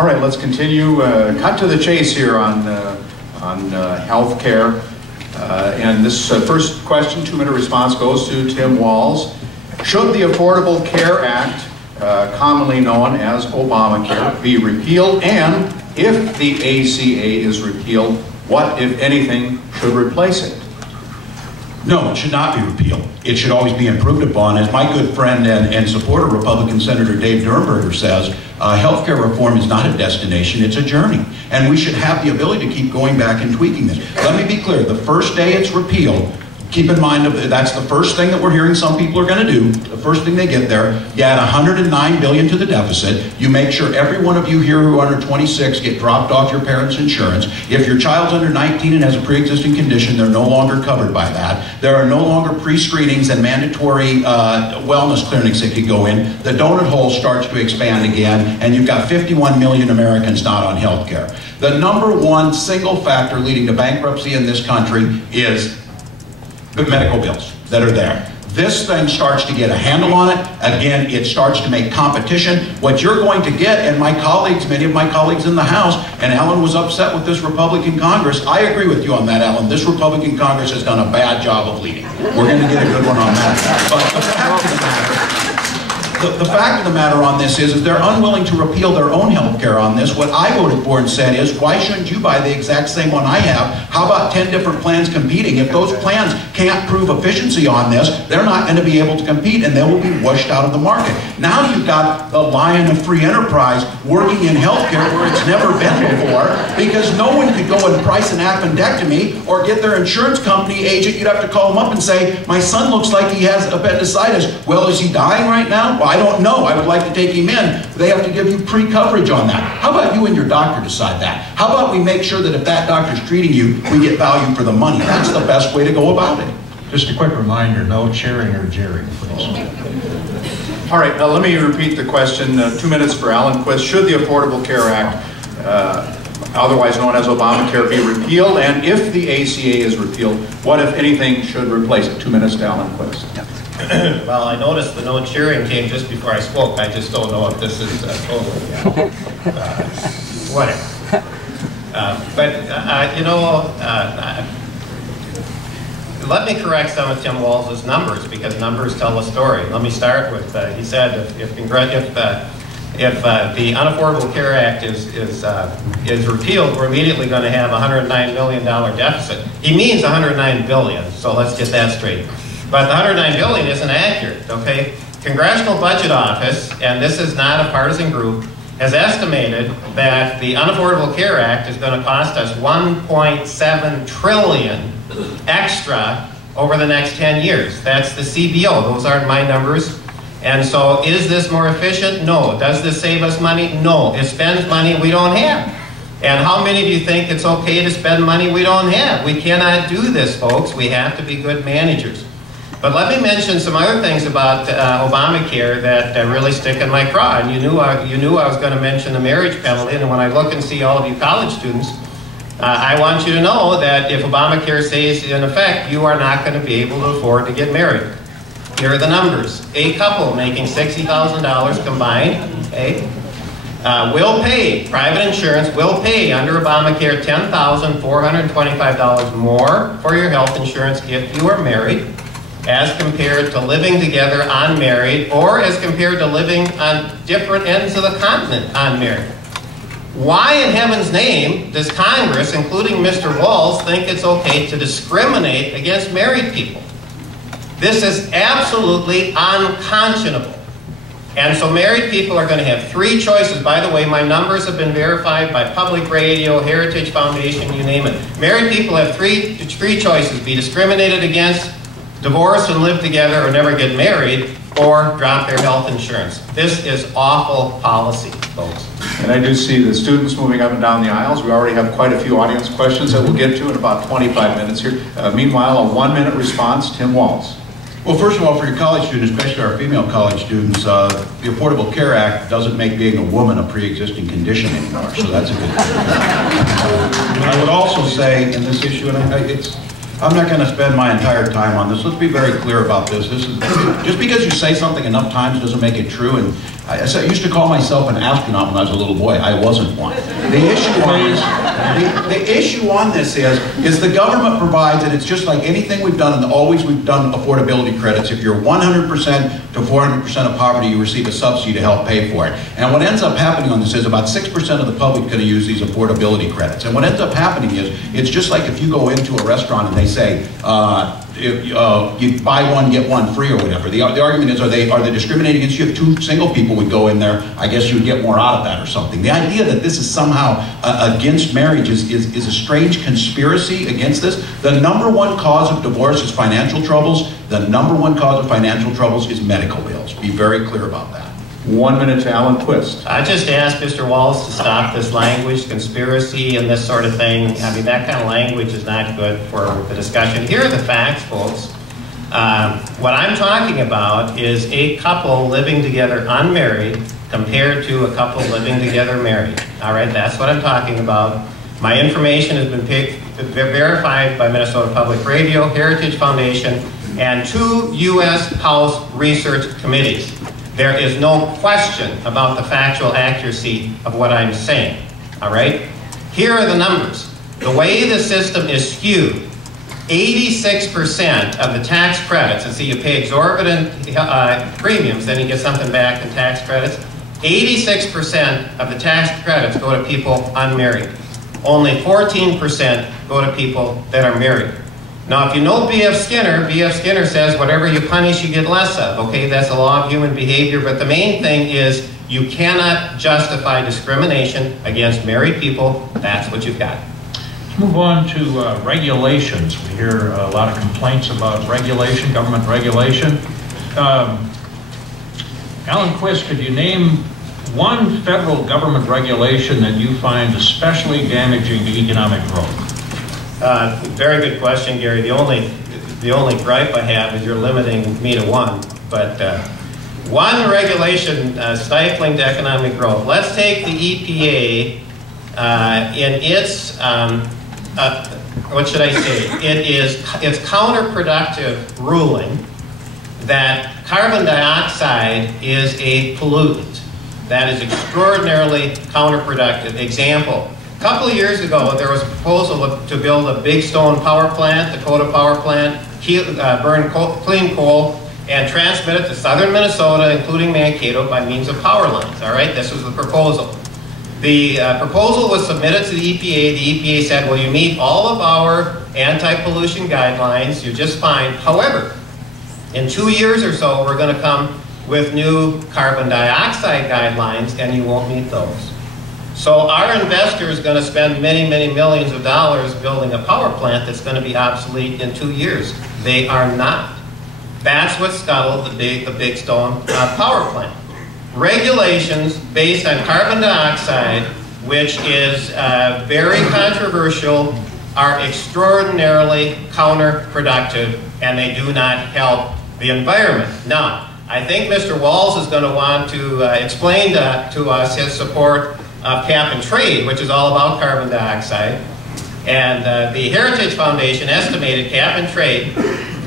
All right, let's continue. Cut to the chase here on health care. And this first question, 2-minute response, goes to Tim Walz. Should the Affordable Care Act, commonly known as Obamacare, be repealed? And if the ACA is repealed, what, if anything, should replace it? No, it should not be repealed. It should always be improved upon. As my good friend and supporter, Republican Senator Dave Durenberger says, healthcare reform is not a destination, it's a journey. And we should have the ability to keep going back and tweaking this. Let me be clear, the first day it's repealed, keep in mind that's the first thing that we're hearing some people are going to do. The first thing they get there, you add $109 billion to the deficit. You make sure every one of you here who are under 26 get dropped off your parents' insurance. If your child's under 19 and has a pre-existing condition, they're no longer covered by that. There are no longer pre-screenings and mandatory wellness clinics that could go in. The donut hole starts to expand again, and you've got 51 million Americans not on health care. The number one single factor leading to bankruptcy in this country is the medical bills that are there. This thing starts to get a handle on it. Again, it starts to make competition. What you're going to get, and my colleagues, many of my colleagues in the House, and Alan was upset with this Republican Congress. I agree with you on that, Alan. This Republican Congress has done a bad job of leading. We're going to get a good one on that. But the fact of the matter on this is they're unwilling to repeal their own health care on this. What I voted for and said is, why shouldn't you buy the exact same one I have? How about 10 different plans competing? If those plans can't prove efficiency on this, they're not going to be able to compete and they will be washed out of the market. Now you've got the lion of free enterprise working in healthcare where it's never been before, because no one could go and price an appendectomy or get their insurance company agent. You'd have to call them up and say, my son looks like he has appendicitis. Well, is he dying right now? Well, I don't know. I would like to take him in. They have to give you pre-coverage on that. How about you and your doctor decide that? How about we make sure that if that doctor's treating you, we get value for the money? That's the best way to go about it. Just a quick reminder, no cheering or jeering, please. All right, now let me repeat the question. 2 minutes for Alan Quist. Should the Affordable Care Act, otherwise known as Obamacare, be repealed? And if the ACA is repealed, what, if anything, should replace it? 2 minutes to Alan Quist. Well, I noticed the no cheering came just before I spoke. I just don't know if this is totally whatever. You know, let me correct some of Tim Walz's numbers, because numbers tell a story. Let me start with, he said if the Unaffordable Care Act is repealed, we're immediately going to have a $109 million deficit. He means $109 billion, so let's get that straight. But the $109 billion isn't accurate, okay? Congressional Budget Office, and this is not a partisan group, has estimated that the Unaffordable Care Act is going to cost us $1.7 trillion extra over the next 10 years. That's the CBO. Those aren't my numbers. And so, is this more efficient? No. Does this save us money? No. It spends money we don't have. And how many of you think it's okay to spend money we don't have? We cannot do this, folks. We have to be good managers. But let me mention some other things about Obamacare that really stick in my craw. And you knew I was going to mention the marriage penalty. And when I look and see all of you college students, I want you to know that if Obamacare stays in effect, you are not going to be able to afford to get married. Here are the numbers. A couple making $60,000 combined, okay, will pay, private insurance will pay under Obamacare $10,425 more for your health insurance if you are married, as compared to living together unmarried, or as compared to living on different ends of the continent unmarried. Why in heaven's name does Congress, including Mr. Walz, think it's okay to discriminate against married people? This is absolutely unconscionable. And so married people are going to have 3 choices. By the way, my numbers have been verified by Public Radio, Heritage Foundation, you name it. Married people have three choices: be discriminated against, divorce and live together, or never get married, or drop their health insurance. This is awful policy, folks. And I do see the students moving up and down the aisles. We already have quite a few audience questions that we'll get to in about 25 minutes here. Meanwhile, a 1-minute response, Tim Walz. Well, first of all, for your college students, especially our female college students, the Affordable Care Act doesn't make being a woman a pre-existing condition anymore, so that's a good thing. I would also say in this issue, and I'm not going to spend my entire time on this. Let's be very clear about this. This is just because you say something enough times doesn't make it true. And I used to call myself an astronaut when I was a little boy. I wasn't one. The issue on this is the government provides, and it's just like anything we've done, and always we've done affordability credits. If you're 100% to 400% of poverty, you receive a subsidy to help pay for it. And what ends up happening on this is about 6% of the public going to use these affordability credits. And what ends up happening is, it's just like if you go into a restaurant and they say, you buy one, get one free or whatever. The argument is, are they discriminating against you? If two single people would go in there, I guess you would get more out of that or something. The idea that this is somehow against marriage is a strange conspiracy against this. The number one cause of divorce is financial troubles. The number one cause of financial troubles is medical bills. Be very clear about that. 1 minute to Alan Quist. I just asked Mr. Walz to stop this language, conspiracy, and this sort of thing. I mean, that kind of language is not good for the discussion. Here are the facts, folks. What I'm talking about is a couple living together unmarried compared to a couple living together married. All right, that's what I'm talking about. My information has been verified by Minnesota Public Radio, Heritage Foundation, and 2 U.S. House research committees. There is no question about the factual accuracy of what I'm saying, all right? Here are the numbers. The way the system is skewed, 86% of the tax credits, and see, you pay exorbitant premiums, then you get something back in tax credits. 86% of the tax credits go to people unmarried. Only 14% go to people that are married. Now, if you know B.F. Skinner says whatever you punish, you get less of. Okay, that's the law of human behavior, but the main thing is you cannot justify discrimination against married people. That's what you've got. Let's move on to regulations. We hear a lot of complaints about regulation, government regulation. Alan Quist, could you name one federal government regulation that you find especially damaging to economic growth? Very good question, Gary. The only gripe I have is you're limiting me to one. But one regulation stifling to economic growth. Let's take the EPA in its what should I say? It's counterproductive ruling that carbon dioxide is a pollutant. That is extraordinarily counterproductive. Example. A couple of years ago, there was a proposal to build a Big Stone power plant, Dakota power plant, burn clean coal, and transmit it to southern Minnesota, including Mankato, by means of power lines. All right, this was the proposal. The proposal was submitted to the EPA. The EPA said, well, you meet all of our anti-pollution guidelines, you're just fine. However, in 2 years or so, we're going to come with new carbon dioxide guidelines, and you won't meet those. So our investor is going to spend many, many millions of dollars building a power plant that's going to be obsolete in 2 years. They are not. That's what scuttled the Big Stone power plant. Regulations based on carbon dioxide, which is very controversial, are extraordinarily counterproductive, and they do not help the environment. Now, I think Mr. Walz is going to want to explain to us his support of cap and trade, which is all about carbon dioxide. And the Heritage Foundation estimated cap and trade,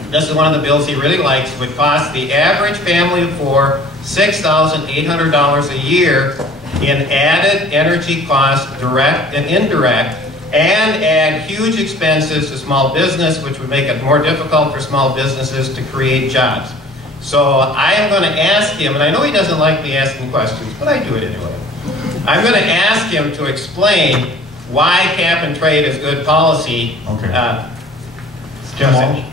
this is one of the bills he really likes, would cost the average family of 4 $6,800 a year in added energy costs, direct and indirect, and add huge expenses to small business, which would make it more difficult for small businesses to create jobs. So I am going to ask him, and I know he doesn't like me asking questions, but I do it anyway. I'm going to ask him to explain why cap and trade is good policy. Okay.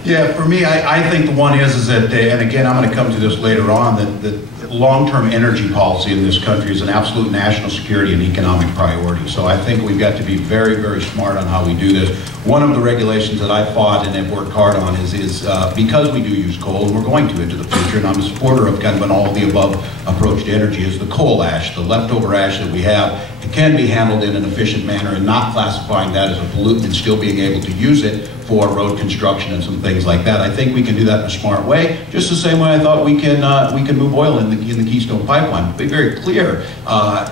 Yeah, for me, I think the one is that, and again, I'm going to come to this later on, that long-term energy policy in this country is an absolute national security and economic priority. So I think we've got to be very, very smart on how we do this. One of the regulations that I fought and have worked hard on is because we do use coal, and we're going to into the future, and I'm a supporter of kind of an all-of-the-above approach to energy, is the coal ash, the leftover ash that we have. It can be handled in an efficient manner and not classifying that as a pollutant and still being able to use it for road construction and some things like that. I think we can do that in a smart way, just the same way I thought we can move oil in the Keystone Pipeline. Be very clear,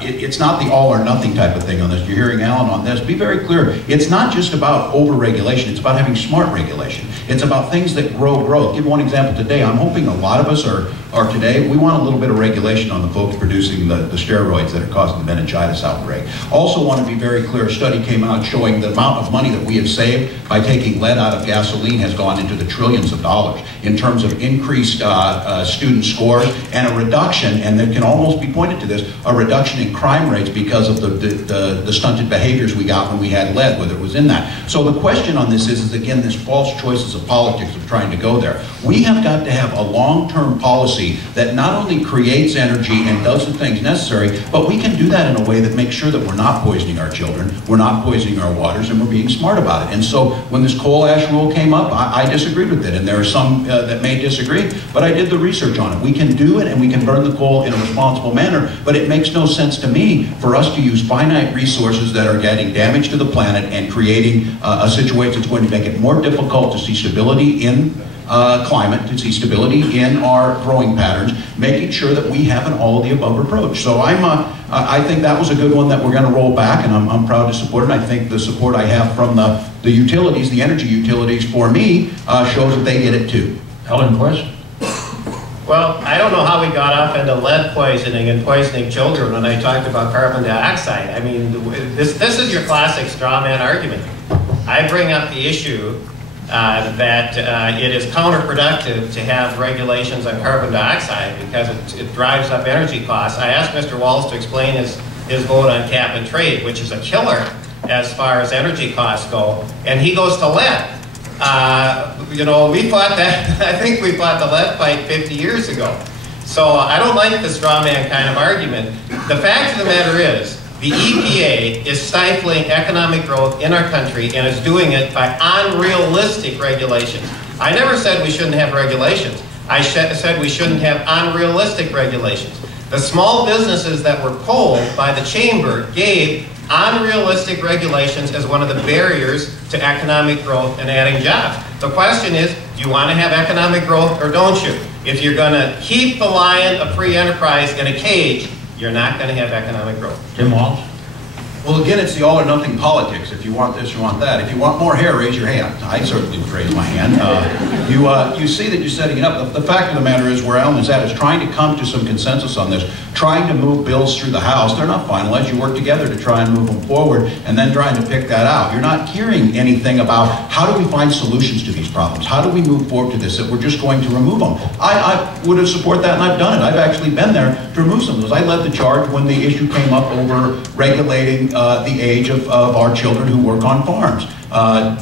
it's not the all or nothing type of thing on this. You're hearing Alan on this. Be very clear. It's not just about over-regulation. It's about having smart regulation. It's about things that grow growth. Give one example today. I'm hoping a lot of us are are today. We want a little bit of regulation on the folks producing the steroids that are causing the meningitis outbreak. Also want to be very clear, a study came out showing the amount of money that we have saved by taking lead out of gasoline has gone into the trillions of dollars in terms of increased student scores and a reduction, and there can almost be pointed to this, a reduction in crime rates because of the stunted behaviors we got when we had lead, whether it was in that. So the question on this is again, this false choices of politics of trying to go there. We have got to have a long-term policy that not only creates energy and does the things necessary, but we can do that in a way that makes sure that we're not poisoning our children, we're not poisoning our waters, and we're being smart about it. And so when this coal ash rule came up, I disagreed with it, and there are some that may disagree, but I did the research on it. We can do it, and we can burn the coal in a responsible manner, but it makes no sense to me for us to use finite resources that are getting damage to the planet and creating a situation that's going to make it more difficult to see stability in climate, to see stability in our growing patterns, making sure that we have an all-of-the-above approach. So I think that was a good one that we're going to roll back, and I'm proud to support it. And I think the support I have from the utilities, the energy utilities, for me, shows that they get it too. Ellen Quist? Well, I don't know how we got off into lead poisoning and poisoning children when I talked about carbon dioxide. I mean, this is your classic straw man argument. I bring up the issue that it is counterproductive to have regulations on carbon dioxide because it drives up energy costs. I asked Mr. Walz to explain his vote on cap and trade, which is a killer as far as energy costs go, and he goes to lead. You know, we fought that, I think we fought the lead fight 50 years ago. So I don't like the straw man kind of argument. The fact of the matter is, the EPA is stifling economic growth in our country, and is doing it by unrealistic regulations. I never said we shouldn't have regulations. I said we shouldn't have unrealistic regulations. The small businesses that were polled by the chamber gave unrealistic regulations as one of the barriers to economic growth and adding jobs. The question is, do you want to have economic growth or don't you? If you're going to keep the lion of free enterprise in a cage, you're not going to have economic growth. Tim Walz? Well, again, it's the all or nothing politics. If you want this, you want that. If you want more hair, raise your hand. I certainly would raise my hand. You see that you're setting it up. The fact of the matter is, where Alan is at is trying to come to some consensus on this, trying to move bills through the House. They're not finalized. You work together to try and move them forward, and then trying to pick that out. You're not hearing anything about how do we find solutions to these problems? How do we move forward to this, that we're just going to remove them? I would have supported that, and I've done it. I've actually been there to remove some of those. I led the charge when the issue came up over regulating the age of our children who work on farms.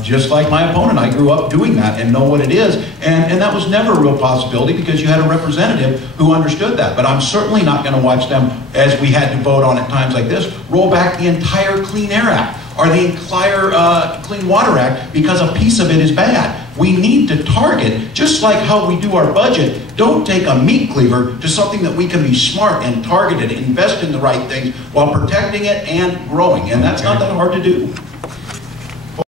Just like my opponent, I grew up doing that and know what it is, and that was never a real possibility because you had a representative who understood that. But I'm certainly not going to watch them, as we had to vote on at times like this, roll back the entire Clean Air Act or the entire Clean Water Act because a piece of it is bad. We need to target, just like how we do our budget, don't take a meat cleaver to something that we can be smart and targeted, invest in the right things while protecting it and growing. And that's not that hard to do.